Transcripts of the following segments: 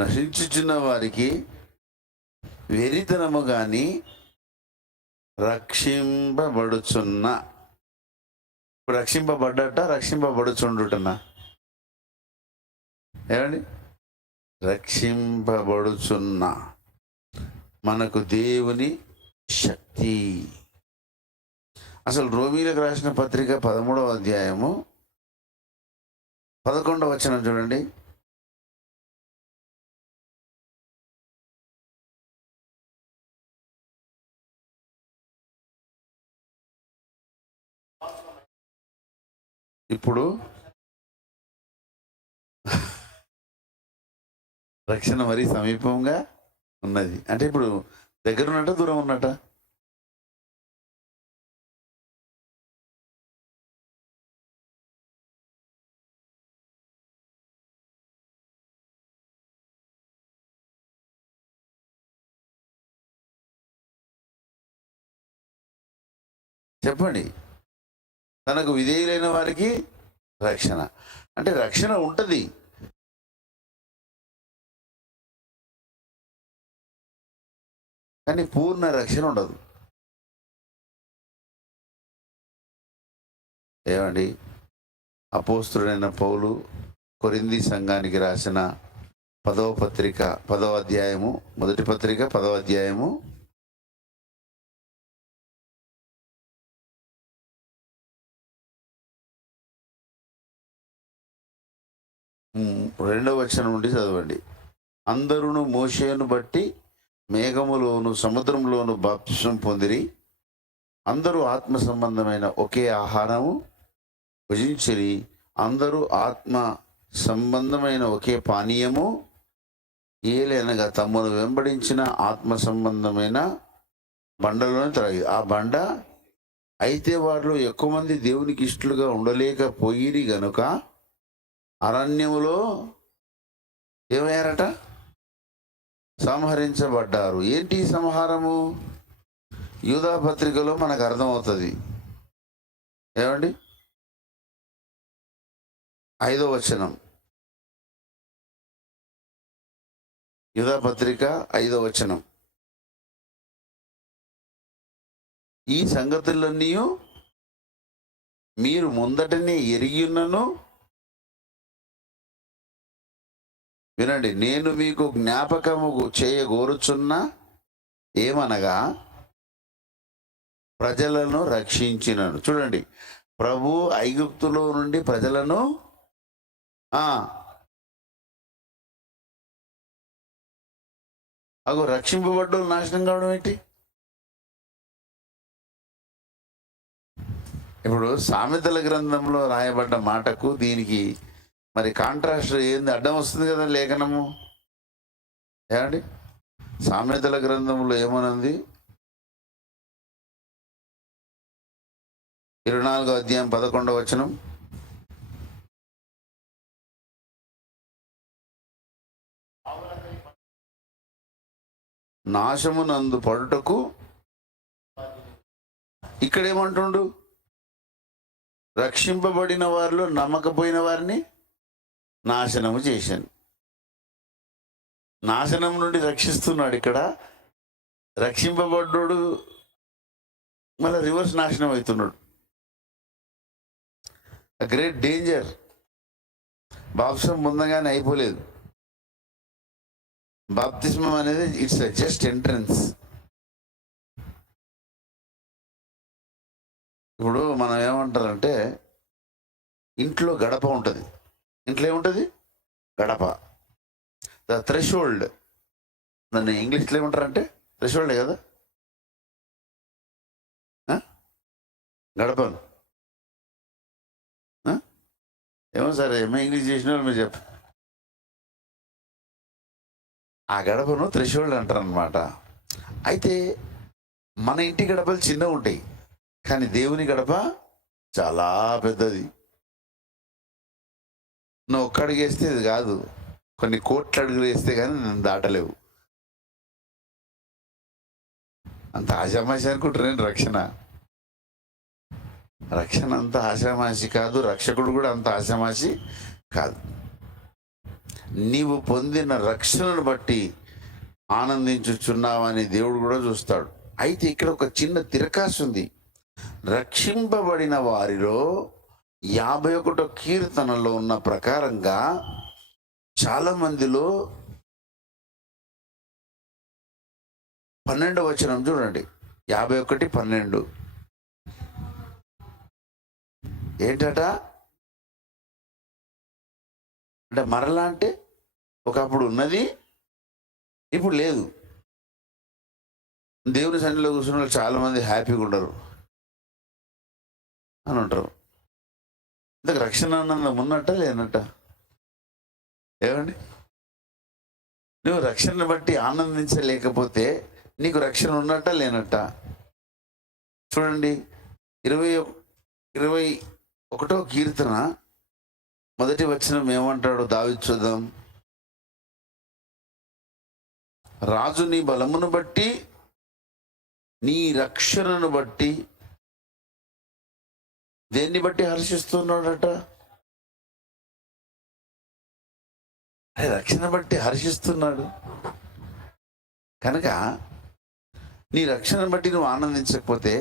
నశించుచున్న వారికి వెరితనము గాని రక్షింపబడుచున్న. ఇప్పుడు రక్షింపబడ్డట, రక్షింపబడుచుండుటనా? ఏమండి? రక్షింపబడుచున్న మనకు దేవుని శక్తి. అసలు రోమీలకు రాసిన పత్రిక 13వ అధ్యాయము 11వ వచనం చూడండి. ఇప్పుడు రక్షణ మరీ సమీపంగా ఉన్నది. అంటే ఇప్పుడు దగ్గర ఉన్నట్ట, దూరం ఉన్నట్ట? చెప్పండి. తనకు విధేయులైన వారికి రక్షణ. అంటే రక్షణ ఉంటుంది, కానీ పూర్ణ రక్షణ ఉండదు. ఏమండి? అపోస్తుడైన పౌలు కొరింథీ సంఘానికి రాసిన 10వ పత్రిక 10వ అధ్యాయము, మొదటి పత్రిక 10వ అధ్యాయము 2వ వచనం నుండి చదవండి. అందరూ మోషేను బట్టి మేఘములోను సముద్రంలోను బాప్తిసం పొందిరి. అందరూ ఆత్మ సంబంధమైన ఒకే ఆహారము భుజించిరి. అందరూ ఆత్మ సంబంధమైన ఒకే పానీయము ఏలనగా తమను వెంబడించిన ఆత్మ సంబంధమైన బండలోనే త్రాగి. ఆ బండ అయితే వారిలో ఎక్కువ మంది దేవునికి ఇష్టలుగా ఉండలేకపోయిరి గనుక అరణ్యములో ఏమయ్యారట? సంహరించబడ్డారు. ఏంటి సంహారము? యూదా పత్రికలో మనకు అర్థమవుతుంది. ఏమండి? 5వ వచనం, యూదా పత్రిక 5వ వచనం. ఈ సంగతులన్నీ మీరు ముందటనే ఎరిగియున్నను, వినండి, నేను మీకు జ్ఞాపకము చేయగోరుచున్న ఏమనగా ప్రజలను రక్షించినను. చూడండి, ప్రభు ఐగుప్తులో నుండి ప్రజలను రక్షింపబడ్డోళ్ళు నాశనం కావడం ఏంటి? ఇప్పుడు సామెతల గ్రంథంలో రాయబడ్డ మాటకు దీనికి మరి కాంట్రాస్ట్ ఏంది? అడ్డం వస్తుంది కదా లేఖనము. ఏమండి? సామెతల గ్రంథంలో ఏమనుంది? 24వ అధ్యాయం 11వ వచనం. నాశమునందు పడుటకు. ఇక్కడేమంటుండు? రక్షింపబడిన వారిలో నమ్మకపోయిన వారిని నాశనము చేశాను. నాశనం నుండి రక్షిస్తున్నాడు. ఇక్కడ రక్షింపబడ్డాడు, మళ్ళీ రివర్స్ నాశనం అవుతున్నాడు. Great danger. బాప్తిసం పొందగానే అయిపోలేదు. బాప్తిస్మం అనేది ఇట్స్ జస్ట్ ఎంట్రన్స్. ఇప్పుడు మనం ఏమంటారంటే ఇంట్లో గడప ఉంటుంది. ఇంట్లో ఏముంటుంది? గడప. The threshold. దాన్ని ఇంగ్లీష్లో ఏమంటారంటే థ్రెషోల్డే కదా, గడపను. ఏమో సరే, ఏమో ఇంగ్లీష్ చేసిన వాళ్ళు మీరు చెప్ప. ఆ గడపను థ్రెషోల్డ్ అంటారు అనమాట. అయితే మన ఇంటి గడపలు చిన్నగా ఉంటాయి, కానీ దేవుని గడప చాలా పెద్దది. నువ్వు ఒక్క అడుగు వేస్తే ఇది కాదు, కొన్ని కోట్ల అడుగులు వేస్తే కానీ నన్ను దాటలేవు. అంత ఆశామాషి అనుకుంటారేంటి? రక్షణ అంత ఆశామాషి కాదు. రక్షకుడు కూడా అంత ఆశామాషి కాదు. నీవు పొందిన రక్షణను బట్టి ఆనందించుచున్నావని దేవుడు కూడా చూస్తాడు. అయితే ఇక్కడ ఒక చిన్న తిరకాసు ఉంది. రక్షింపబడిన వారిలో 51 కీర్తనలో ఉన్న ప్రకారంగా చాలా మందిలో 12వ వచనం చూడండి. 51:12 ఏంటట? అంటే మరలా అంటే ఒకప్పుడు ఉన్నది, ఇప్పుడు లేదు. దేవుని సన్నిధిలో కూర్చున్న వాళ్ళు చాలా మంది హ్యాపీగా ఉండరు అని అంటారు. ఇంతకు రక్షణ ఆనందం ఉన్నట్ట లేనట్ట? ఏమండి, నువ్వు రక్షణను బట్టి ఆనందించలేకపోతే నీకు రక్షణ ఉన్నట్ట లేనట్ట? చూడండి, 21వ కీర్తన మొదటి వచనం ఏమంటాడు దావీదు? చూద్దాం. రాజు నీ బలమును బట్టి, నీ రక్షణను బట్టి, దేన్ని బట్టి హర్షిస్తున్నాడట? రక్షణ బట్టి హర్షిస్తున్నాడు కనుక నీ రక్షణను బట్టి నువ్వు ఆనందించకపోతే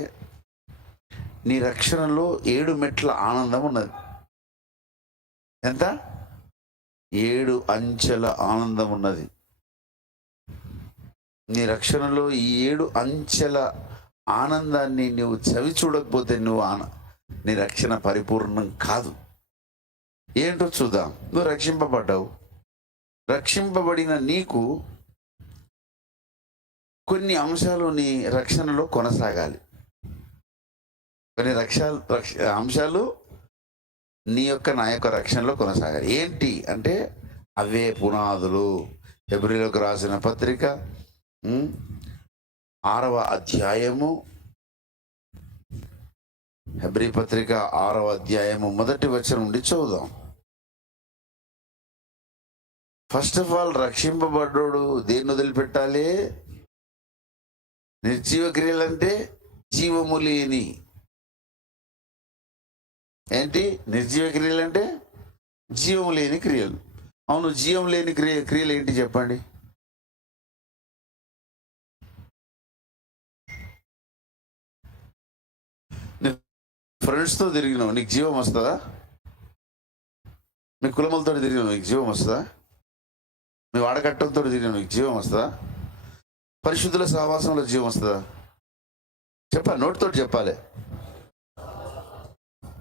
నీ రక్షణలో 7 మెట్ల ఆనందం ఉన్నది. ఎంత? 7 అంచెల ఆనందం ఉన్నది. నీ రక్షణలో ఈ 7 అంచెల ఆనందాన్ని నువ్వు చవి చూడకపోతే నీ రక్షణ పరిపూర్ణం కాదు. ఏంటో చూద్దాం. నువ్వు రక్షింపబడ్డావు. రక్షింపబడిన నీకు కొన్ని అంశాలు నీ రక్షణలో కొనసాగాలి. కొన్ని అంశాలు నా యొక్క రక్షణలో కొనసాగాలి. ఏంటి అంటే అవే పునాదులు. హెబ్రీయులకు రాసిన పత్రిక 6వ అధ్యాయము, హెబ్రీ పత్రిక 6వ అధ్యాయము మొదటి వచనం నుండి చదువుదాం. ఫస్ట్ ఆఫ్ ఆల్, రక్షింపబడ్డోడు దేన్ని వదిలిపెట్టాలి? నిర్జీవ క్రియలంటే జీవము లేని. ఏంటి నిర్జీవ క్రియలంటే? జీవము లేని క్రియలు. అవును, జీవం లేని క్రియలు ఏంటి చెప్పండి? ఫ్రెండ్స్తో తిరిగినావు, నీకు జీవం వస్తుందా? మీ కులములతో తిరిగినావు, నీకు జీవం వస్తుందా? మీ వాడకట్టంతో తిరిగినావు, నీకు జీవం వస్తుందా? పరిశుద్ధుల సహవాసంలో జీవం వస్తుందా? చెప్పాలి, నోటితో చెప్పాలి.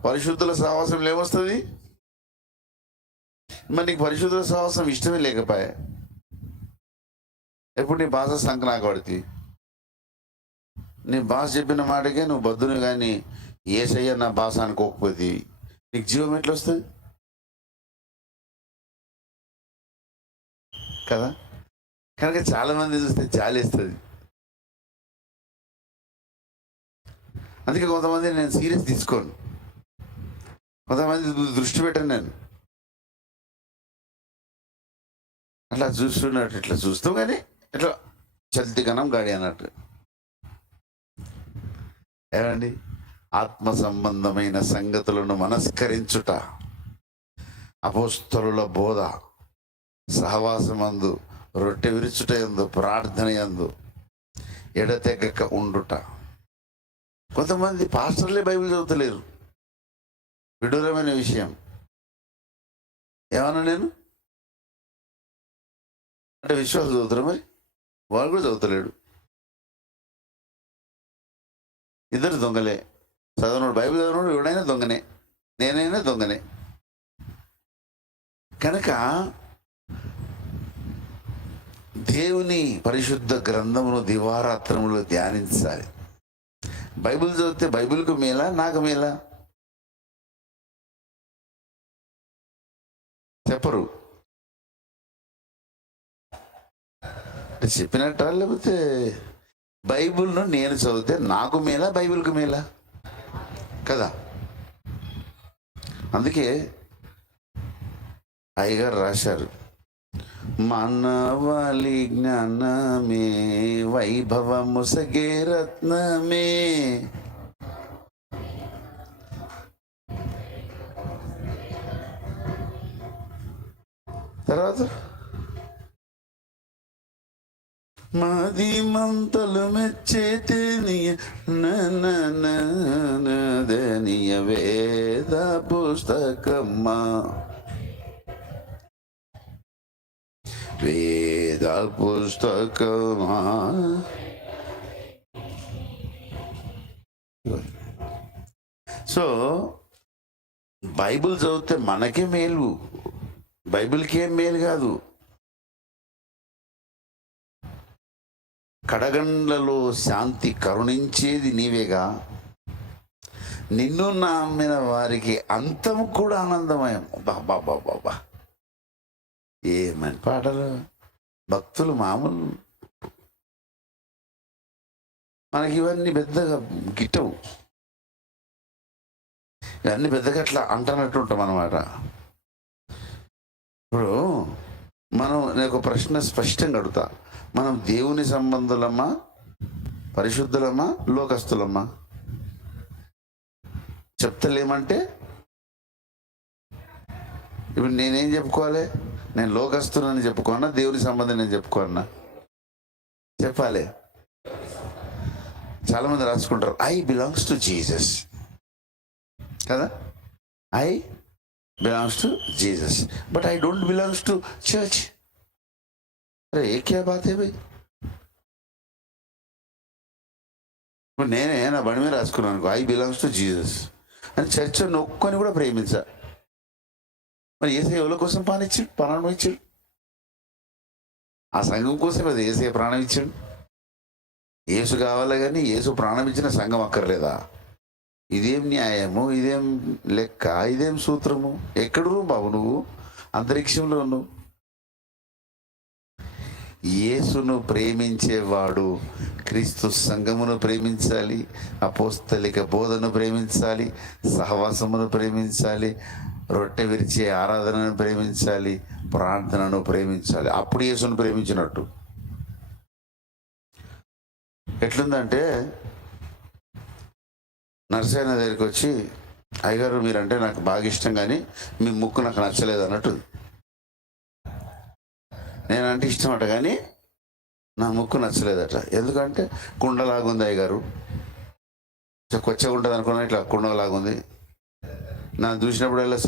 పరిశుద్ధుల సహవాసంలో ఏమొస్తుంది? మరి నీకు పరిశుద్ధుల సహవాసం ఇష్టమే లేకపోయా? ఎప్పుడు నీ భాష సంకనాకబడితే, నీ భాష చెప్పిన మాటకే నువ్వు బద్దును కానీ ఏసయ్య నా భాష అనుకోకపోతే నీకు జీవం ఎట్లా వస్తుంది కదా? కనుక చాలా మంది చూస్తే జాలేస్తుంది. అందుకే కొంతమంది నేను సీరియస్ తీసుకోను, కొంతమంది దృష్టి పెట్టను. నేను అట్లా చూస్తున్నట్టు ఇట్లా చూస్తాం కానీ ఇట్లా చల్తికనం గాడి అన్నట్టు. ఏమండి, ఆత్మ సంబంధమైన సంగతులను మనస్కరించుట, అపోస్తలుల బోధ, సహవాసమందు, రొట్టె విరుచుట యందు, ప్రార్థన యందు ఎడతెగక ఉండుట. కొంతమంది పాస్టర్లే బైబిల్ చదువుతలేరు. విడూరమైన విషయం. ఏమన్నా నేను అంటే విశ్వాసం చదువుతారు, మరి వాడు కూడా చదువుతలేడు. ఇద్దరు దొంగలే. చదవనోడు, బైబిల్ చదవనోడు ఎవడైనా దొంగనే, నేనైనా దొంగనే. కనుక దేవుని పరిశుద్ధ గ్రంథమును దివారాత్రములో ధ్యానించాలి. బైబిల్ చదివితే బైబిల్కు మేలా, నాకు మేలా? చెప్పరు. చెప్పినట్ట, లేకపోతే బైబిల్ను నేను చదివితే నాకు మేలా, బైబిల్కు మేలా కదా? అందుకే అయ్యగారు రాశారు, మానవాళి జ్ఞానమే వైభవము సగే రత్నమే. తర్వాత మాది మంతలు మెచ్చేతేనియ ననననదనియ వేద పుస్తకమ్మా, వేద పుస్తకమా. సో బైబిల్ చదివితే మనకే మేలు, బైబిల్కి ఏం మేలు కాదు. కడగండ్లలో శాంతి కరుణించేది నీవేగా, నిన్ను నమ్మిన వారికి అంతము కూడా ఆనందమయం. బాబా బాబా, ఏమని పాటలు! భక్తులు మామూలు, మనకి ఇవన్నీ పెద్దగా గిట్టవు, ఇవన్నీ పెద్దగా అట్లా అంటున్నట్టు ఉంటాం అన్నమాట. ఇప్పుడు నేను ఒక ప్రశ్న స్పష్టంగా అడుగుతా, మనం దేవుని సంబంధులమ్మా, పరిశుద్ధులమ్మా, లోకస్తులమ్మా? చెప్తలేమంటే ఇప్పుడు నేనేం చెప్పుకోవాలి? నేను లోకస్తులని చెప్పుకోనా, దేవుని సంబంధం నేను చెప్పుకోనా? చెప్పాలి. చాలామంది రాసుకుంటారు ఐ బిలాంగ్స్ టు జీసస్ కదా, I belongs to Jesus, but I don't belongs to church. అరే ఏ క్యా బాత్ హై భాయ్? ఇప్పుడు నేనే నా బండి మీద రాసుకున్నాను అనుకో, ఐ బిలాంగ్స్ టు జీసస్ అని, చర్చ్ నొక్కొని కూడా ప్రేమించా. మరి ఏసే ఎవరి కోసం ప్రాణం ఇచ్చాడు? ఆ సంఘం కోసం అది ఏసే ప్రాణం ఇచ్చాడు. ఏసు కావాలి కానీ ఏసు ప్రాణం ఇచ్చిన సంఘం అక్కర్లేదా? ఇదేం న్యాయము, ఇదేం లెక్క, ఇదేం సూత్రము? ఎక్కడు బాబు నువ్వు? అంతరిక్షంలో ఉన్నావు. యేసును ప్రేమించేవాడు క్రీస్తు సంఘమును ప్రేమించాలి, అపోస్తలిక బోధను ప్రేమించాలి, సహవాసమును ప్రేమించాలి, రొట్టె విరిచే ఆరాధనను ప్రేమించాలి, ప్రార్థనను ప్రేమించాలి. అప్పుడు యేసును ప్రేమించినట్టు. ఎట్లుందంటే నరసయ్య దగ్గరికి వచ్చి, అయ్యగారు మీరంటే నాకు బాగా ఇష్టం కానీ మీ ముక్కు నాకు నచ్చలేదు అన్నట్టు. నేనంటే ఇష్టం అట కానీ నా ముక్కు నచ్చలేదట. ఎందుకంటే కుండలాగుంది అయ్యగారు, కొచ్చగా ఉంటుంది అనుకున్నా, ఇట్లా కుండలాగుంది. నన్ను చూసినప్పుడల్లా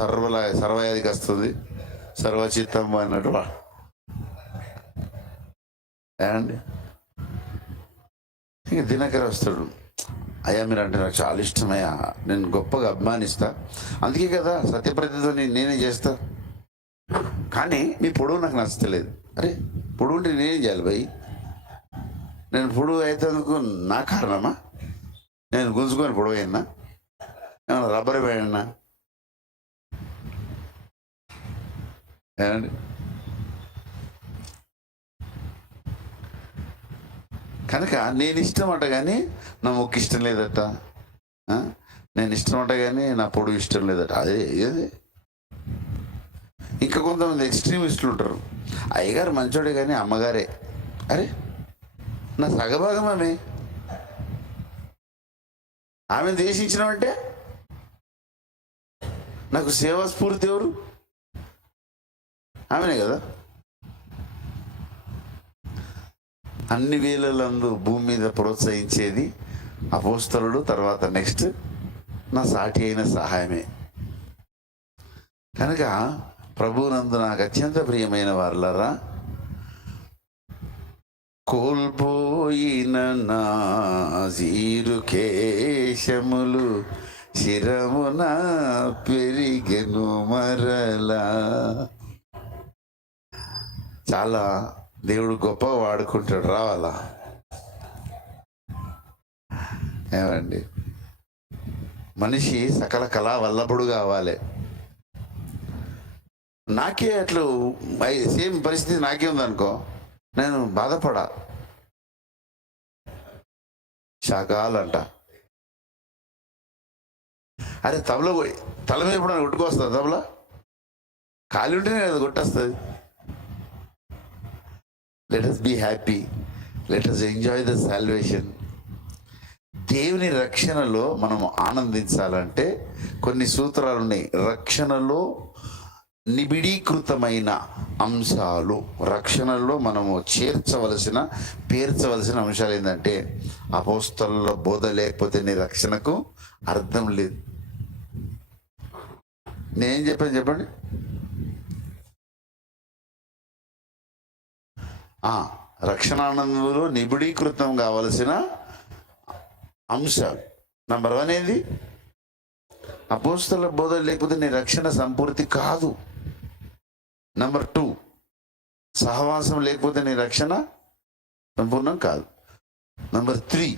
సర్వయాదికి వస్తుంది, సర్వచిత్తం అన్నట్టు. ఏమండి ఇంక దినకర్ వస్తాడు, అయ్యా మీరంటే నాకు చాలా ఇష్టమయ్యా, నేను గొప్పగా అభిమానిస్తా, అందుకే కదా సత్యప్రతితో నేనే చేస్తా, కానీ మీ పొడవు నాకు నచ్చలేదు. అరే పొడవు ఉంటే నేనేం చేయాలి భయ్? నేను పొడవు అయితే అందుకు నా కారణమా? నేను గుంజుకొని పొడవు అయినా, ఏమన్నా రబ్బర్ వేయన్నా? ఏమండి కనుక నేను ఇష్టం అంట కానీ నా మొక్కు ఇష్టం లేదట, నేను ఇష్టం అంట కానీ నా పొడుగు ఇష్టం లేదట. అదే ఏది ఇంకా కొంతమంది ఎక్స్ట్రీమిస్టులు ఉంటారు, అయ్యగారు మంచోడే కానీ అమ్మగారే, అరే నా సగభాగం ఆమెను దేశించినామంటే నాకు సేవా స్ఫూర్తి ఎవరు? ఆమెనే కదా. అన్ని వేళలందు భూమి మీద ప్రోత్సహించేది అపోస్తలుడు, తర్వాత నెక్స్ట్ నా సాటి అయిన సహాయమే. కనుక ప్రభువునందు నాకు అత్యంత ప్రియమైన వారులారా, కోల్పోయిన నా జీరు కేశములు శిరమున పెరిగెను మరలా. చాలా దేవుడు గొప్ప వాడుకుంటాడు, రావాలా? ఏమండి మనిషి సకల కళా వల్లభుడు కావాలి. నాకే అట్లు సేమ్ పరిస్థితి నాకే ఉందనుకో, నేను బాధపడా, శాకాలంట. అరే తబల తల మీద ఎప్పుడు కొట్టుకొస్తుంది, తబల ఖాళీ ఉంటేనే అది కొట్టేస్తుంది. Let us be happy, let us enjoy the salvation. దేవుని రక్షణలో మనం ఆనందించాలంటే కొన్ని సూత్రాలు ఉన్నాయి. రక్షణలో నిబిడీకృతమైన అంశాలు రక్షణలో మనము పేర్చవలసిన అంశాలు ఏంటంటే, అపోస్తలుల బోధ లేకపోతే నీ రక్షణకు అర్థం లేదు. నేనేం చెప్పాను చెప్పండి? రక్షణానందంలో నిబిడీకృతం కావలసిన అంశాలు. నంబర్ 1 ఏంది? అపోస్తలుల బోధ లేకపోతే నీ రక్షణ సంపూర్తి కాదు. నంబర్ 2, సహవాసం లేకపోతే నీ రక్షణ సంపూర్ణం కాదు. నంబర్ 3,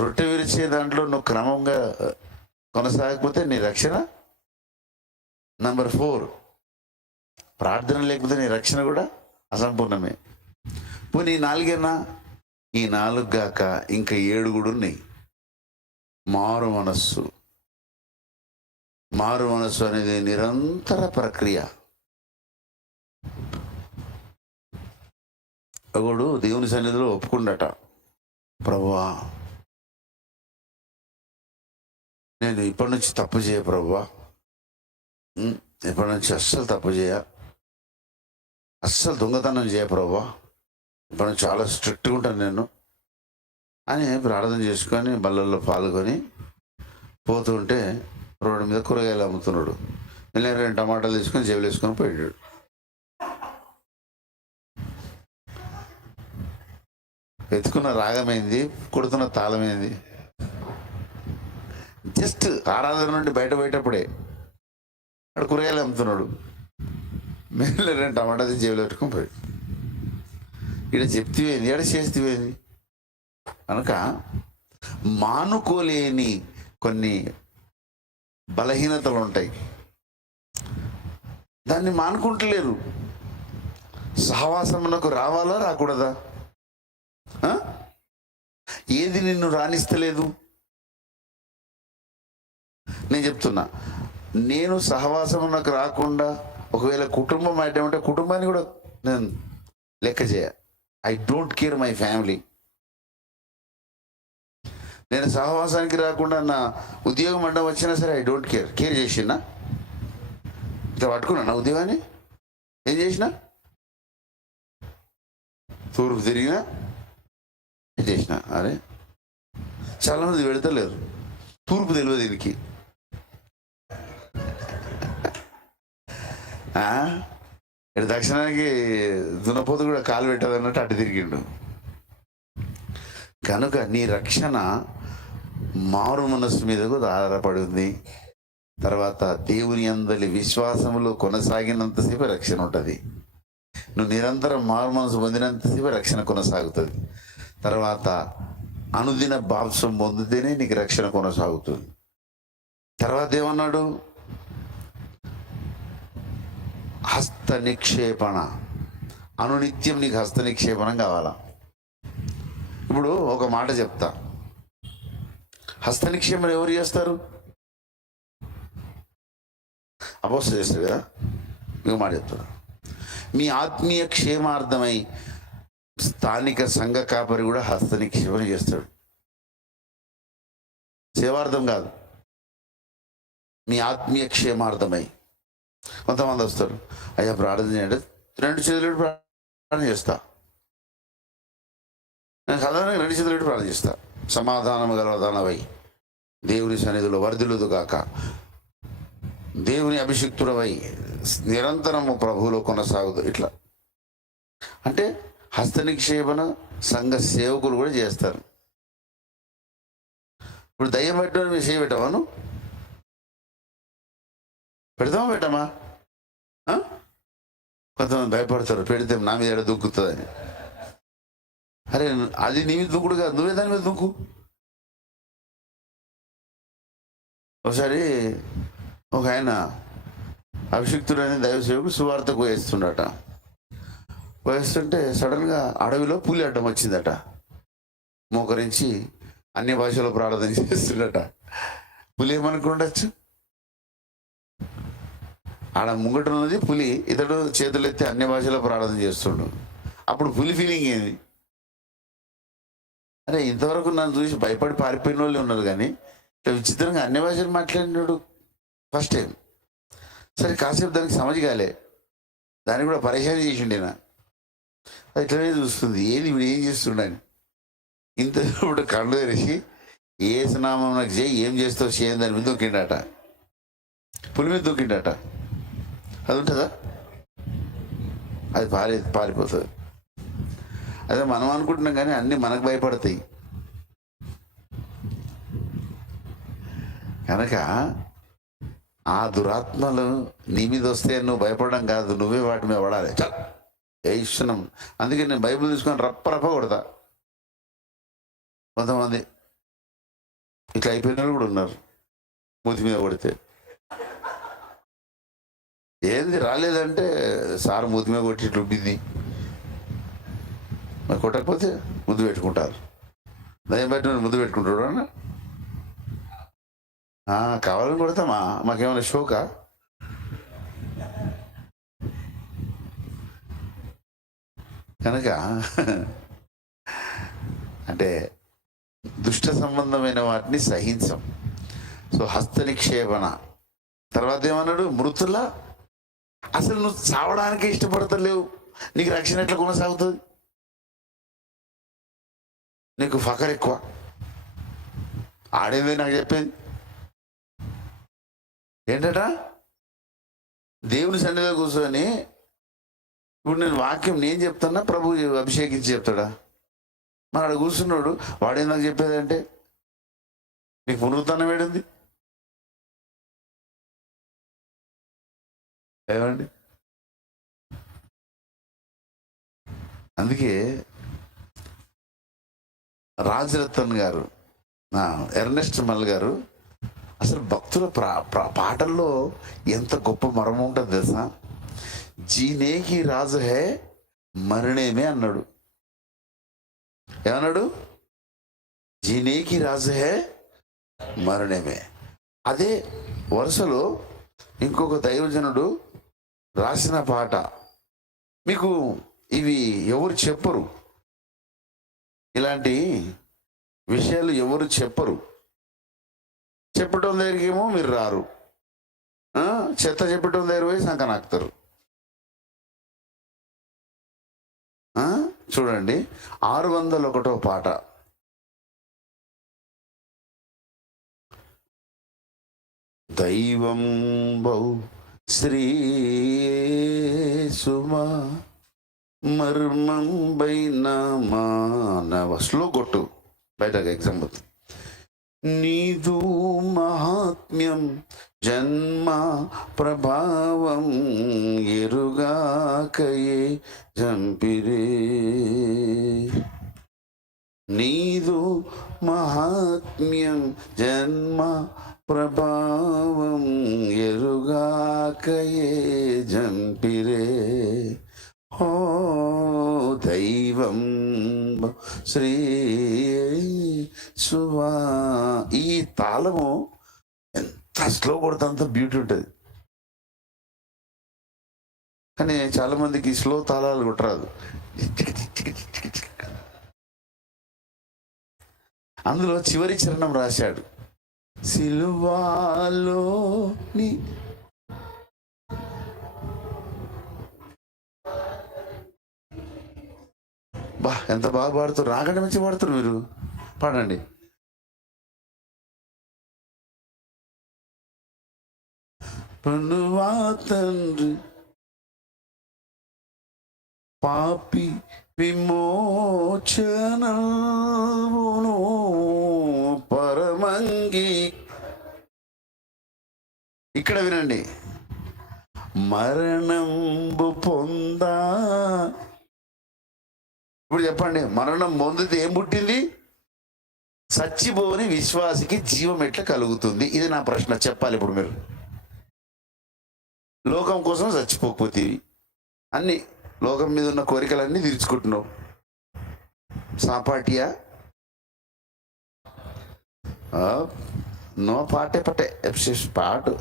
రొట్టె విరిచే దాంట్లో నువ్వు క్రమంగా కొనసాగకపోతే నీ రక్షణ. నంబర్ 4, ప్రార్థన లేకపోతే నీ రక్షణ కూడా అసంపూర్ణమే. పోనీ 4 ఈ 4 గాక ఇంకా 7 కూడా ఉన్నాయి. మారు మనస్సు అనేది నిరంతర ప్రక్రియ. ఒకడు దేవుని సన్నిధిలో ఒప్పుకుండట, ప్రభువా నేను ఇప్పటి నుంచి తప్పు చేయ ప్రభువా, ఇప్పటి నుంచి అస్సలు తప్పు చేయ, అస్సలు దొంగతనం చేయ ప్రభువా, ఇప్పటి నుంచి చాలా స్ట్రిక్ట్గా ఉంటాను నేను అని ప్రార్థన చేసుకొని బల్లల్లో పాల్గొని పోతుంటే రోడ్డు మీద కూరగాయలు అమ్ముతున్నాడు. మళ్ళీ 2 టమాటాలు తీసుకొని జేబులు వేసుకొని పోయాడు. వెతుకున్న రాగమైంది, కొడుతున్న తాళమైంది. జస్ట్ ఆరాధన నుండి బయటపోయేటప్పుడే అక్కడ కూరగాయలు అమ్ముతున్నాడు. మళ్ళీ 2 టమాటాలు జేబులు పెట్టుకొని పోయాడు. ఇక్కడ చెప్తివేంది, ఇక్కడ చేస్తేవేంది కనుక మానుకోలేని కొన్ని బలహీనతలు ఉంటాయి. దాన్ని మానుకుంటలేరు. సహవాసమునకు రావాలా రాకూడదా? ఏది నిన్ను రాణిస్తలేదు? నేను చెప్తున్నా, నేను సహవాసమునకు రాకుండా ఒకవేళ కుటుంబం అంటే కుటుంబాన్ని కూడా నేను లెక్క చేయ. I don't care my family. నేను సహవాసానికి రాకుండా నా ఉద్యోగం అడ్డం వచ్చినా సరే ఐ డోంట్ కేర్ చేసినా, ఇట్లా పట్టుకున్నా నా ఉద్యోగాన్ని. ఏం చేసినా, తూర్పు తిరిగినా చేసిన. అరే చాలామంది పెడతలేరు, తూర్పు తెలియదు దీనికి. ఇక్కడ దక్షిణానికి దున్నపోతు కూడా కాలు పెట్టదు అన్నట్టు అటు తిరిగిండు. కనుక నీ రక్షణ మారు మనస్సు మీద కూడా ఆధారపడి ఉంది. తర్వాత దేవుని అందలి విశ్వాసములో కొనసాగినంతసేపు రక్షణ ఉంటుంది. నువ్వు నిరంతరం మారు మనసు పొందినంతసేపు రక్షణ కొనసాగుతుంది. తర్వాత అనుదిన బాప్సం పొందితేనే నీకు రక్షణ కొనసాగుతుంది. తర్వాత ఏమన్నాడు? హస్త నిక్షేపణ, అనునిత్యం నీకు హస్త నిక్షేపణం కావాలా. ఇప్పుడు ఒక మాట చెప్తా, హస్త నిక్షేపణ ఎవరు చేస్తారు? అపోస్తలులు చేస్తారు కదా. మీకు మాట చెప్తారు, మీ ఆత్మీయ క్షేమార్థమై స్థానిక సంఘ కాపరి కూడా హస్త నిక్షేపణ చేస్తాడు. సేవార్థం కాదు, మీ ఆత్మీయ క్షేమార్థమై. కొంతమంది వస్తారు, అయ్యా ప్రార్థన చేయండి, 2 చేతులు ప్రార్థన చేస్తా. నేను సాధారణంగా 2 చేతులు ప్రార్థన చేస్తా. సమాధానము గలవదానవై దేవుని సన్నిధిలో వర్ధిల్లుదు గాక, దేవుని అభిషిక్తుడవై నిరంతరము ప్రభువులో కొనసాగుదు. ఇట్లా అంటే హస్త నిక్షేపణ సంఘ సేవకులు కూడా చేస్తారు. ఇప్పుడు దయ్యం పెట్టడం మీరు చేయబెట్టవాను, పెడతామా పెట్టమా? కొంతమంది భయపడతారు, పెడితే నా మీద ఎడ దుక్కుతుందని. అరే అది నీ మీద దుక్కుడు కాదు, నువ్వే దాని మీద దుక్కు. ఒకసారి ఒక ఆయన అభిషిక్తుడని దైవ సేవకుడు సువార్తకు వేస్తుండట. వేస్తుంటే సడన్గా అడవిలో పులి అడ్డం వచ్చిందట. మోకరించి అన్య భాషలో ప్రార్థన చేస్తుండట. పులి ఏమనుకుండొచ్చు? ఆడ ముంగట ఉన్నది పులి, ఇతడు చేతులెత్తి అన్య భాషలో ప్రార్థన చేస్తుండు. అప్పుడు పులి ఫీలింగ్ ఏంది? అరే ఇంతవరకు నన్ను చూసి భయపడి పారిపోయిన వాళ్ళు ఉన్నారు, కానీ ఇట్లా విచిత్రంగా అన్య భాషలు మాట్లాడినాడు ఫస్ట్ టైం. సరే కాసేపు దానికి సమజ్ కాలే, దాన్ని కూడా పరేషాన్ చేసిండేనా. అది ఇట్లనే చూస్తుంది, ఏది ఇప్పుడు ఏం చేస్తుండని. ఇంత ఇప్పుడు కళ్ళు తెరిచి ఏ స్నామం నాకు చేయి, ఏం చేస్తావు చేయని దాని మీద దొక్కిండట, పులి మీద దొక్కిండట. అది ఉంటుందా? అది పారిపోతుంది. అదే మనం అనుకుంటున్నాం కానీ అన్నీ మనకు భయపడతాయి. కనుక ఆ దురాత్మలు నీ మీద వస్తే నువ్వు భయపడడం కాదు, నువ్వే వాటి మీద పడాలి. చల్ ఏ ఇష్టం. అందుకే నేను బైబిల్ తీసుకొని రప్ప కొడతా. కొంతమంది ఇట్లా అయిపోయిన వాళ్ళు కూడా ఉన్నారు, మూతి మీద కొడితే. ఏంది రాలేదంటే సార్ మూతి మీద కొట్టి ఇట్లా ఉండింది, మరి కొట్టకపోతే ముద్దు పెట్టుకుంటారు. దయ్యం బట్టి ముద్దు పెట్టుకుంటాడు అన్న. కావాలని కొడతామా? మాకేమైనా షోకా? కనుక అంటే దుష్ట సంబంధమైన వాటిని సహించం. సో హస్త నిక్షేపణ. తర్వాత ఏమన్నాడు? మృతుల. అసలు నువ్వు చావడానికే ఇష్టపడతలేవు, నీకు రక్షణ ఎట్లా కొనసాగుతుంది? నీకు ఫకర్ ఎక్కువ. ఆడేదే నాకు చెప్పేది ఏంటట, దేవుని సన్నిధిలో కూర్చొని ఇప్పుడు నేను వాక్యం నేను చెప్తున్నా, ప్రభు అభిషేకించి చెప్తాడా? మరి ఆడ కూర్చున్నాడు, వాడేం నాకు చెప్పేదంటే నీకు పునరుత్థానం ఏడుంది? ఏమండి? అందుకే రాజరత్న్ గారు, ఎర్నెస్ట్ మల్ గారు, అసలు భక్తుల పాటల్లో ఎంత గొప్ప మర్మం ఉంటుంది తెలుసా? జీనేకి రాజు హే మరణేమే అన్నాడు. ఏమన్నాడు? జీనేకి రాజు హే మరణేమే. అదే వరుసలో ఇంకొక దైవజనుడు రాసిన పాట, మీకు ఇవి ఎవరు చెప్పరు, ఇలాంటి విషయాలు ఎవరు చెప్పరు. చెప్పటం దగ్గరికి ఏమో మీరు రారు, చెత్త చెప్పటం దగ్గర పోయి సంక నాకుతారు. చూడండి 601 పాట. దైవం బౌ శ్రీ సుమా మర్మం బైన మానవ. స్లో కొట్టు, బయటకు ఎగ్జాంపుల్. నీదు మహాత్మ్యం జన్మ ప్రభావం ఎరుగాకయే జంపిరే. నీదు మహాత్మ్యం జన్మ ప్రభావం ఎరుగాకయే జంపిరే. ఓ దైవం శ్రీ సువా. ఈ తాళము ఎంత స్లో కొడితే అంత బ్యూటీ ఉంటుంది. కానీ చాలా మందికి స్లో తాళాలు కొట్టరాదు. అందులో చివరి చరణం రాశాడు, సిలువాలో నీ. బా ఎంత బాగా పాడుతారు, రాగండి మంచి పాడుతారు మీరు, పాడండి. పనువా తండ్రి పాపి విమోచనమును పరమంగి. ఇక్కడ వినండి, మరణంబు పొందా. ఇప్పుడు చెప్పండి, మరణం పొందితే ఏం పుట్టింది? చచ్చిపోని విశ్వాసికి జీవం ఎట్లా కలుగుతుంది? ఇది నా ప్రశ్న. చెప్పాలి ఇప్పుడు మీరు. లోకం కోసం చచ్చిపోకపోతే అన్ని లోకం మీద ఉన్న కోరికలన్నీ తీర్చుకుంటున్నావు. సాపాటియా నో పాటే పట్టే పాటు.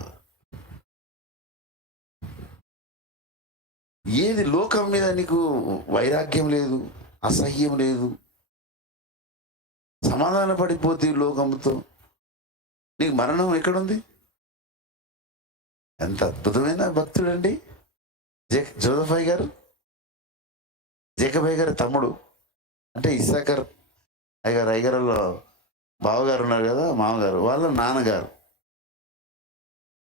ఏది లోకం మీద నీకు వైరాగ్యం లేదు, అసహ్యం లేదు, సమాధాన పడిపోతే లోకంతో, నీకు మరణం ఎక్కడుంది? ఎంత అద్భుతమైన భక్తుడండి జోసఫ్ గారు. జేకబ్ గారి తమ్ముడు, అంటే ఇస్సాకర్ అయ్యగారులో బావగారు ఉన్నారు కదా, మామగారు, వాళ్ళ నాన్నగారు.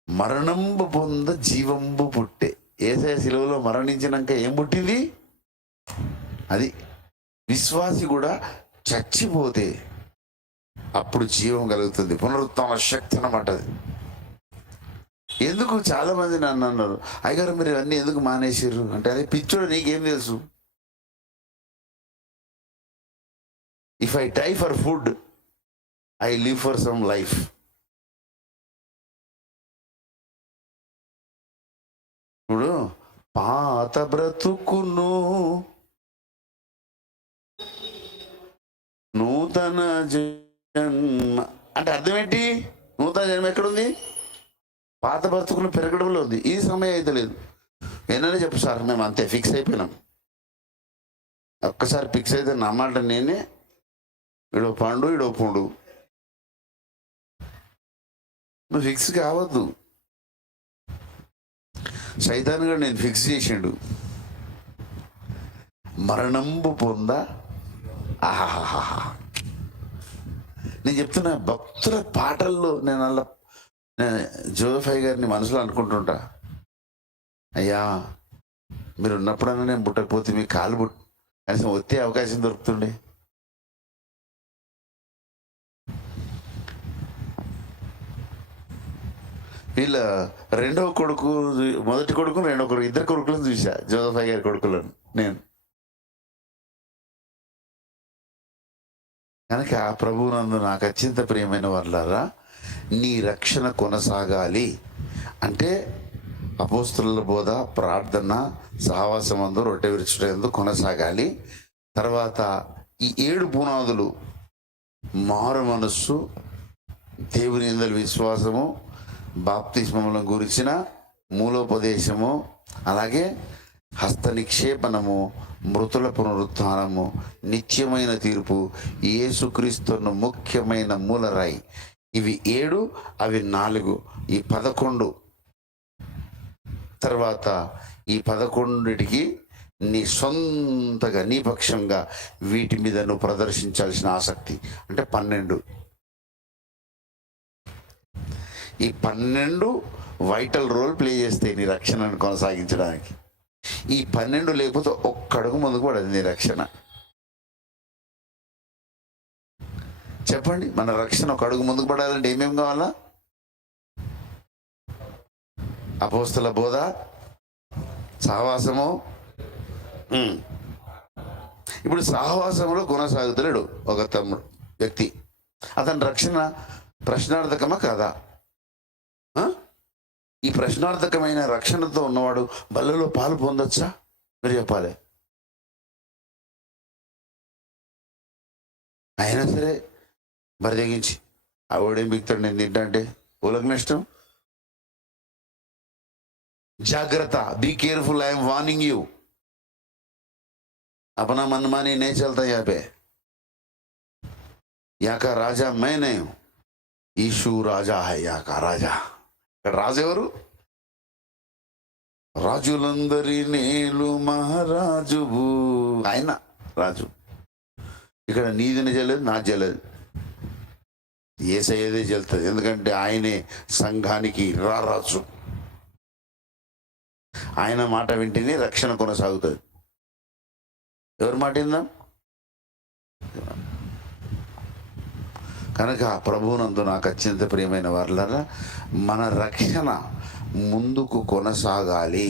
మరణంబు పొంద జీవంబు పుట్టే. యేసయ్య శిలువలో మరణించినాక ఏం పుట్టింది? అది విశ్వాసి కూడా చచ్చిపోతే అప్పుడు జీవం కలుగుతుంది, పునరుత్థాన శక్తి అన్నమాట అది. ఎందుకు చాలా మంది నన్ను అన్నారు, అయ్యగారు మీరు అన్నీ ఎందుకు మానేసారు అంటే, అదే పిచ్చోడు, నీకేం తెలుసు? If I die for food, I live for some life. ఇప్పుడు పాత బ్రతుకును నూతన జన్మ అంటే అర్థం ఏంటి? నూతన జన్మ ఎక్కడుంది? పాత బ్రతుకును పెరగడంలో ఉంది. ఈ సమయం అయితే లేదు. ఏదైనా చెప్పు సార్, మేము అంతే ఫిక్స్ అయిపోయినాం. ఒక్కసారి ఫిక్స్ అయితే నా మాట నేనే, ఇడో పండు ఇడో పుండు. నువ్వు ఫిక్స్ కావద్దు. సైతాన్ కూడా నేను ఫిక్స్ చేసిండు. మరణంబు పొంద. ఆహాహా, నేను చెప్తున్నా భక్తుల పాటల్లో నేను జోసఫ్ గారిని మనసులో అనుకుంటుంటా, అయ్యా మీరు ఉన్నప్పుడన్నా నేను పుట్టకపోతే మీ కాలు కనీసం వచ్చే అవకాశం దొరుకుతుండే. వీళ్ళ రెండవ కొడుకు, మొదటి కొడుకు, రెండవ కొడుకు, ఇద్దరు కొడుకులను చూసా జోసఫ్ గారి కొడుకులను నేను. కనుక ప్రభువునందు నాకు అత్యంత ప్రియమైన వాళ్ళారా, నీ రక్షణ కొనసాగాలి అంటే అపోస్తలుల బోధ, ప్రార్థన, సహవాసమందు, రొట్టె విరుచుటందు కొనసాగాలి. తర్వాత ఈ 7 పునాదులు: మారు మనస్సు, దేవుని యందు విశ్వాసము, బాప్తిస్మములను గురించిన మూలోపదేశము, అలాగే హస్త నిక్షేపణము, మృతుల పునరుత్థానము, నిత్యమైన తీర్పు, యేసుక్రీస్తును ముఖ్యమైన మూలరాయి. ఇవి 7, అవి 4. ఈ 11 తర్వాత ఈ 11టికి నీ సొంతగా, నీ పక్షంగా వీటి మీద నువ్వు ప్రదర్శించాల్సిన ఆసక్తి అంటే 12. ఈ 12 వైటల్ రోల్ ప్లే చేస్తాయి నీ రక్షణను కొనసాగించడానికి. ఈ 12 లేకపోతే ఒక్క అడుగు ముందుకు పడదు నీ రక్షణ. చెప్పండి, మన రక్షణ ఒక అడుగు ముందుకు పడాలంటే ఏమేమి కావాలా? అపోస్తల బోధ, సహవాసము. ఇప్పుడు సహవాసంలో కొనసాగుతున్నాడు ఒక తమ్ముడు వ్యక్తి. అతని రక్షణ ప్రశ్నార్థకమా కాదా? ఈ ప్రశ్నార్థకమైన రక్షణతో ఉన్నవాడు బల్లలో పాలు పొందొచ్చా? మీరు చెప్పాలి. అయినా సరే మరి తెగించి ఆవిడేం బిగుతాడు, నేను తింటా అంటే ఊళ్ళకి నష్టం. జాగ్రత్త, be careful, I'm warning you. अपना मनमानी नहीं चलता यहाँ पे. यहाँ का राजा मैं नहीं हूं, यीशु राजा है. यहाँ का राजा. రాజు ఎవరు? రాజులందరి నేలు మహారాజువు ఆయన రాజు. ఇక్కడ నీదిని చెల్లదు, నా చెల్లదు, యేసయ్యదే చెల్తుంది. ఎందుకంటే ఆయనే సంఘానికి రారాజు. ఆయన మాట వింటేనే రక్షణ కొనసాగుతుంది. ఎవరి మాట విందాం? కనుక ప్రభువునందు నాకు అత్యంత ప్రియమైన వారులారా, మన రక్షణ ముందుకు కొనసాగాలి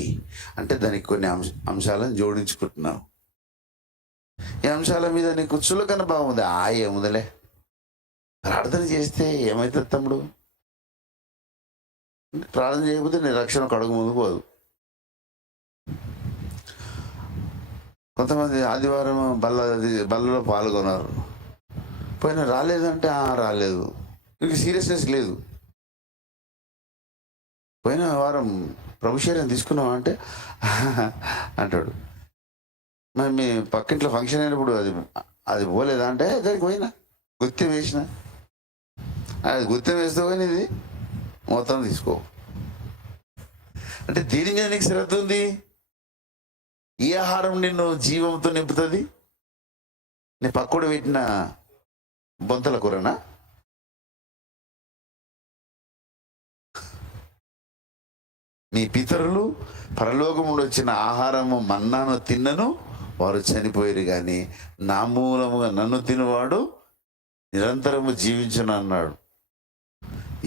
అంటే దానికి కొన్ని అంశాలను జోడించుకుంటున్నాం. ఈ అంశాల మీద నీకు చులకన భావం ఉంది. ఏముందిలే, ప్రార్థన చేస్తే ఏమవుతుంది తమ్ముడు? ప్రార్థన చేయకపోతే నీ రక్షణ ఒక అడుగు ముందుకు పోదు. కొంతమంది ఆదివారం బల్లలో పాల్గొన్నారు, పోయినా రాలేదంటే రాలేదు, ఇంక సీరియస్నెస్ లేదు. పోయిన వారం ప్రభు శరీరం తీసుకున్నావా అంటే అంటాడు. మరి మీ పక్కింట్లో ఫంక్షన్ అయినప్పుడు అది పోలేదా అంటే దానికి పోయినా గుత్తం వేసిన. అది గుత్తం వేస్తే కానీ ఇది మొత్తం తీసుకో. అంటే దేని మీద నీకు శ్రద్ధ ఉంది? ఈ ఆహారం నిన్ను జీవంతో నింపుతుంది? నీ పక్కడు పెట్టిన బొంతల కూరనా? మీ పితరులు పరలోకం నుండి వచ్చిన ఆహారము మన్నాను తిన్నను వారు చనిపోయారు, కానీ నా మూలముగా నన్ను తినవాడు నిరంతరము జీవించును అన్నాడు.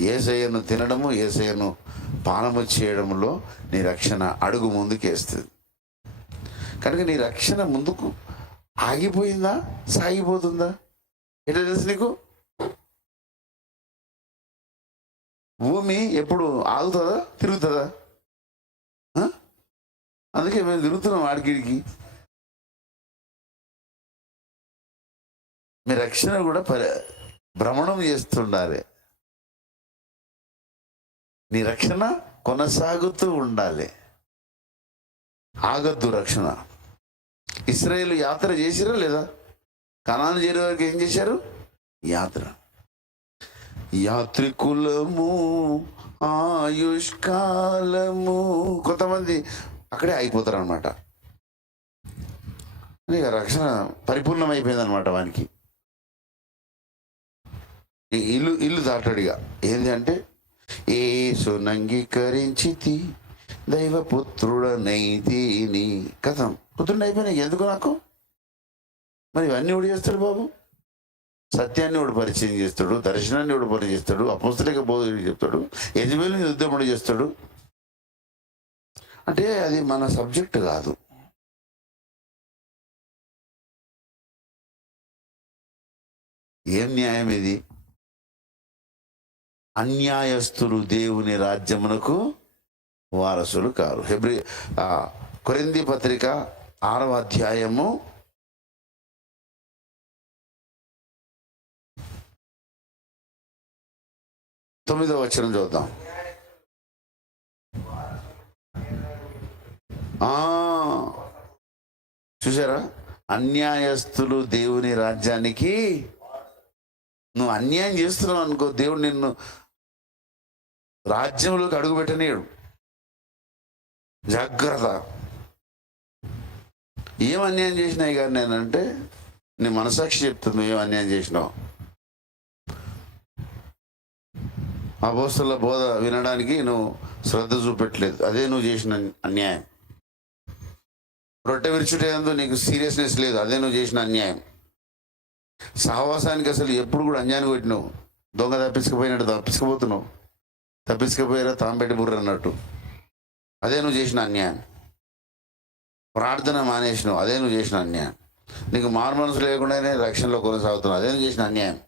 యేసయ్యను తినడము, యేసయ్యను పానము చేయడంలో నీ రక్షణ అడుగు ముందుకేస్తుంది. కనుక నీ రక్షణ ముందుకు ఆగిపోయిందా, సాగిపోతుందా? ఎట్లా తెలుసు నీకు? భూమి ఎప్పుడు ఆగుతుందా, తిరుగుతుందా? అందుకే మేము తిరుగుతున్నాం ఆడికిడికి. మీ రక్షణ కూడా భ్రమణం చేస్తుండాలి. నీ రక్షణ కొనసాగుతూ ఉండాలి, ఆగద్దు రక్షణ. ఇశ్రాయేలు యాత్ర చేసిరా లేదా? కనాను చేరే వరకు ఏం చేశారు? యాత్ర. యాత్రికులము ఆయుష్కాలము. కొంతమంది అక్కడే అయిపోతారు అనమాట. ఇక రక్షణ పరిపూర్ణం అయిపోయింది అనమాట వానికి. ఇల్లు దాటాడిగా ఏంది అంటే, యేసునంగీకరించితి దైవపుత్రుడనైతిని. కథం పుత్రుడు అయిపోయినాయి. ఎందుకు నాకు? మరి ఇవన్నీ ఓడి చేస్తాడు బాబు. సత్యాన్ని వాడు పరిచయం చేస్తాడు, దర్శనాన్ని వాడు పరిచయం చేస్తాడు, అపోస్తలిక బోధ చెప్తాడు, యజమాని యుద్ధముడు చేస్తాడు. అంటే అది మన సబ్జెక్ట్ కాదు. ఏం న్యాయం ఇది? అన్యాయస్తులు దేవుని రాజ్యమునకు వారసులు కారు. కొరింథీ పత్రిక 6వ అధ్యాయము 9వ వచనం చూద్దాం. చూసారా? అన్యాయస్తులు దేవుని రాజ్యానికి. నువ్వు అన్యాయం చేస్తున్నావు అనుకో, దేవుడు నిన్ను రాజ్యంలోకి అడుగు పెట్టనీయడు. జాగ్రత్త. ఏం అన్యాయం చేసినాయి కానీ నేనంటే నీ మనసాక్షి చెప్తుంది ఏం అన్యాయం చేసినావు. అపోస్తలుల బోధ వినడానికి నువ్వు శ్రద్ధ చూపెట్టలేదు, అదే నువ్వు చేసిన అన్యాయం. రొట్టె విరుచుటేందు నీకు సీరియస్నెస్ లేదు, అదే నువ్వు చేసిన అన్యాయం. సహవాసానికి అసలు ఎప్పుడు కూడా అన్యాయాన్ని కొట్టినావు. దొంగ తప్పించుకుపోయినట్టు తప్పించుకుపోతున్నావు. తప్పించుకుపోయారా తాంబెట్టి బుర్ర అన్నట్టు, అదే నువ్వు చేసిన అన్యాయం. ప్రార్థన మానేసినావు, అదే నువ్వు చేసిన అన్యాయం. నీకు మారు మనసు లేకుండానే రక్షణలో కొనసాగుతున్నావు, అదే నువ్వు చేసిన అన్యాయం.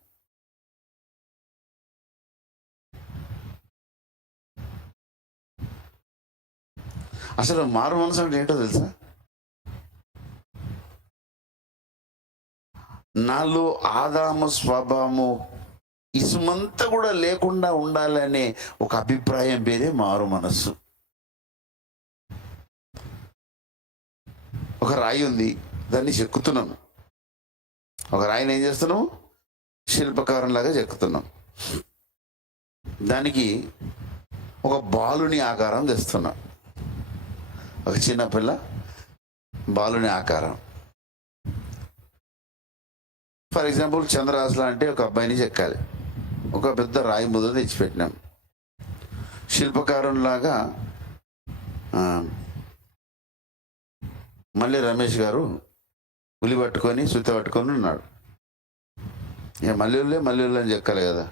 అసలు మారు మనసు అంటే ఏంటో తెలుసా? నాలో ఆదాము స్వభావము ఇసుమంతా కూడా లేకుండా ఉండాలనే ఒక అభిప్రాయం పేరే మారు మనస్సు. ఒక రాయి ఉంది, దాన్ని చెక్కుతున్నాం. ఒక రాయిని ఏం చేస్తున్నాం? శిల్పకారంలాగా చెక్కుతున్నాం. దానికి ఒక బాలుని ఆకారం తెస్తున్నాం. ఒక చిన్నపిల్ల బాలుని ఆకారం. ఫర్ ఎగ్జాంపుల్ చంద్రహాసలా అంటే ఒక అబ్బాయిని చెక్కాలి. ఒక పెద్ద రాయి ముద్ద తెచ్చిపెట్టినాం. శిల్పకారులాగా మళ్ళీ రమేష్ గారు ఉలి పట్టుకొని సుత్తి పట్టుకొని ఉన్నాడు. ఇక మళ్ళీ అని చెక్కాలి కదా.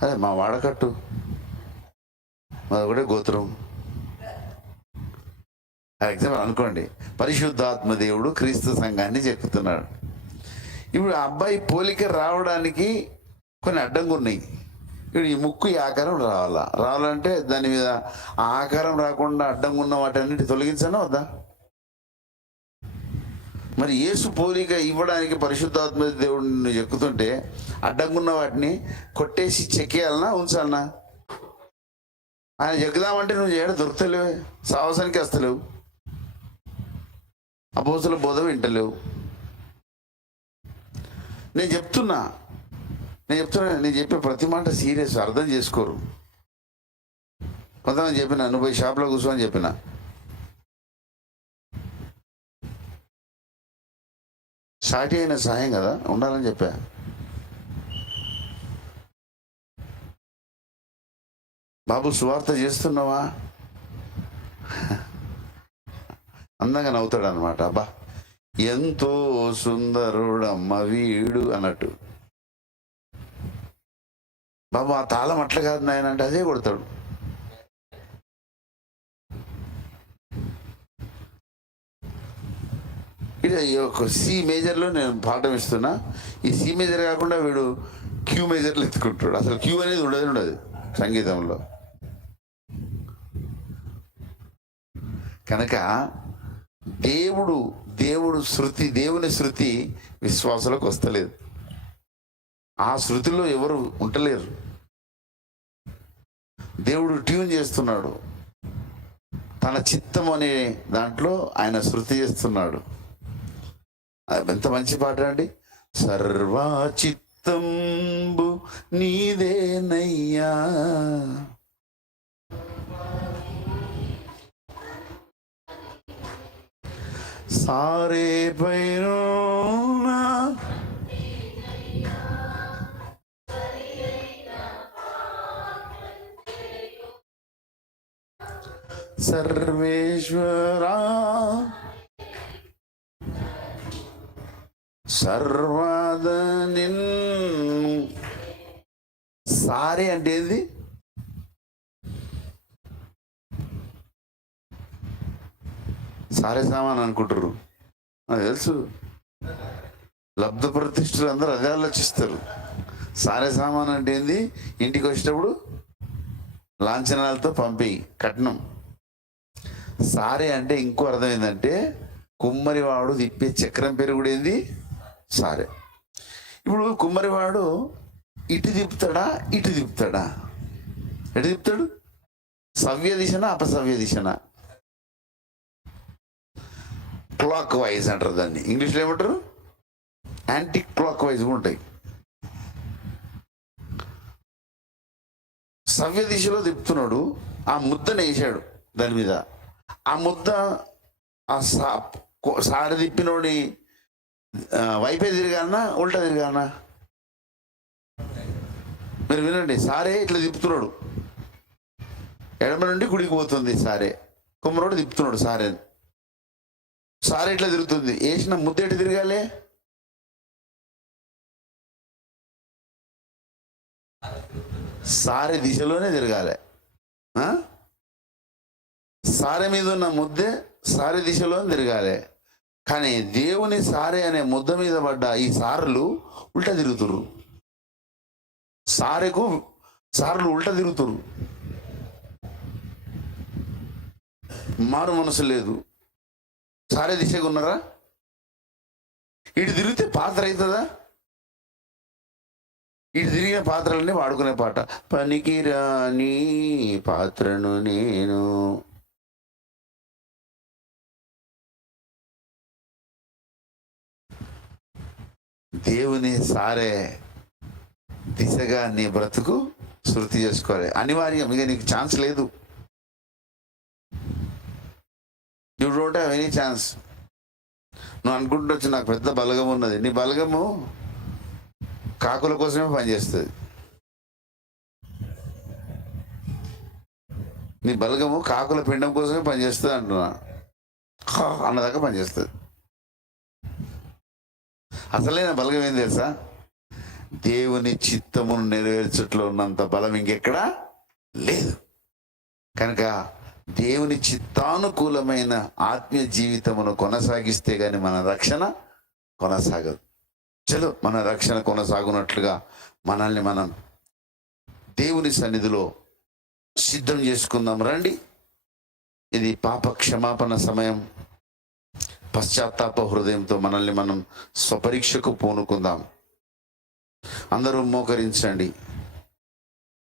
అదే మా వాడకట్టు, ఒకటే గోత్రం. ఫర్ ఎగ్జాంపుల్ అనుకోండి, పరిశుద్ధాత్మ దేవుడు క్రీస్తు సంఘాన్ని చెక్కుతున్నాడు. ఇప్పుడు ఆ అబ్బాయి పోలిక రావడానికి కొన్ని అడ్డంగా ఉన్నాయి. ఇప్పుడు ఈ ముక్కు ఈ ఆకారం రావాలంటే దాని మీద ఆ ఆకారం రాకుండా అడ్డంగా ఉన్న వాటన్నిటి తొలగించనా వద్దా? మరి యేసు పోలిక ఇవ్వడానికి పరిశుద్ధాత్మ దేవుడిని చెక్కుతుంటే అడ్డంగా ఉన్న వాటిని కొట్టేసి చెక్కేయాలనా ఉంచాలనా? ఆయన చెక్కుదామంటే నువ్వు చేయడం దొరుకుతలేవు, సాహసానికి వస్తలేవు, అపోస్తలుల బోధ వింటలేవు. నేను చెప్తున్నా నేను చెప్పే ప్రతి మాట సీరియస్, అర్థం చేసుకోరు. కొంతమంది చెప్పిన, నువ్వు పోయి షాప్లో కూర్చో అని చెప్పిన. సాటి అయిన సాయం కదా, ఉండాలని చెప్పా. బాబు సువార్త చేస్తున్నావా? అందంగా నవ్వుతాడు అనమాట. అబ్బా ఎంతో సుందరుడమ్మ వీడు అన్నట్టు. బాబు ఆ తాళం అట్లా కాదు నాయన అంటే అదే కొడతాడు. ఇది ఒక సి మేజర్లో నేను పాఠం ఇస్తున్నా. ఈ సి మేజర్ కాకుండా వీడు క్యూ మేజర్లు ఎత్తుకుంటాడు. అసలు క్యూ అనేది ఉండదు సంగీతంలో. కనుక దేవుని శృతి విశ్వాసులకు వస్తలేదు. ఆ శృతిలో ఎవరు ఉండలేరు. దేవుడు ట్యూన్ చేస్తున్నాడు. తన చిత్తం అనే దాంట్లో ఆయన శృతి చేస్తున్నాడు. ఎంత మంచి పాట అండి. సర్వచిత్తంబు నీదేనయ్యా, సారే పైన సర్వేశ్వరా సర్వదనిన్. సారే అంటే ఏంది? సారే సామాన్ అనుకుంటారు, నాకు తెలుసు. లబ్ధ ప్రతిష్ఠలు అందరూ అదే ఆలోచిస్తారు. సారే సామాన్ అంటే ఏంది? ఇంటికి వచ్చేటప్పుడు లాంఛనాలతో పంపి కట్నం. సారే అంటే ఇంకో అర్థం ఏంటంటే కుమ్మరివాడు తిప్పే చక్రం పేరు కూడా ఏంది? సారే. ఇప్పుడు కుమ్మరివాడు ఇటు తిప్పుతాడా, ఇటు తిప్పుతాడా? ఎటు తిప్పుతాడు? సవ్య దిశనా అపసవ్య దిశనా? క్లాక్ వైజ్ అంటారు దాన్ని. ఇంగ్లీష్లో ఏమంటారు? యాంటీ క్లాక్ వైజ్ ఉంటాయి. సవ్య దిశలో తిప్పుతున్నాడు. ఆ ముద్దను వేసాడు దాని మీద. ఆ ముద్ద ఆ సారి తిప్పినోడి వైపే తిరిగానా ఉల్టా తిరిగానా? మీరు వినండి. సారే ఇట్లా తిప్పుతున్నాడు, ఎడమ నుండి కుడికి పోతుంది సారే. కుమ్మరోడు తిప్పుతున్నాడు సారే. సారే ఇట్లా తిరుగుతుంది. వేసిన ముద్ద ఎటు తిరగాలి? సారే దిశలోనే తిరగాలి. సారే మీద ఉన్న ముద్దే సారే దిశలోనే తిరగాలి. కానీ దేవుని సారే అనే ముద్ద మీద పడ్డ ఈ సార్లు ఉల్టా తిరుగుతురు. సార్లు ఉల్టా తిరుగుతురు. మారు మనసు లేదు. సారే దిశగా ఉన్నారా? ఇటు తిరిగితే పాత్ర అవుతుందా? ఇటు తిరిగిన పాత్రలన్నీ వాడుకునే పాట. పనికిరాని పాత్రను నేను. దేవుని సారే దిశగా నీ బ్రతుకు శృతి చేసుకోవాలి. అనివార్యం. ఇక నీకు ఛాన్స్ లేదు. You don't have any chance. నువ్వు అనుకుంటుండొచ్చు నాకు పెద్ద బలగం ఉన్నది. నీ బలగము కాకుల కోసమే పనిచేస్తుంది. నీ బలగము కాకుల పిండం కోసమే పనిచేస్తుంది అంటున్నా. అన్నదాకా పనిచేస్తుంది. అసలైన బలగం ఏం తెలుసా? దేవుని చిత్తమును నెరవేర్చట్లో ఉన్నంత బలం ఇంకెక్కడా లేదు. కనుక దేవుని చిత్తానుకూలమైన ఆత్మీయ జీవితమును కొనసాగిస్తే గాని మన రక్షణ కొనసాగదు. చలో, మన రక్షణ కొనసాగునట్లుగా మనల్ని మనం దేవుని సన్నిధిలో సిద్ధం చేసుకుందాం. రండి, ఇది పాప క్షమాపణ సమయం. పశ్చాత్తాప హృదయంతో మనల్ని మనం స్వపరీక్షకు పూనుకుందాం. అందరూ మోకరించండి.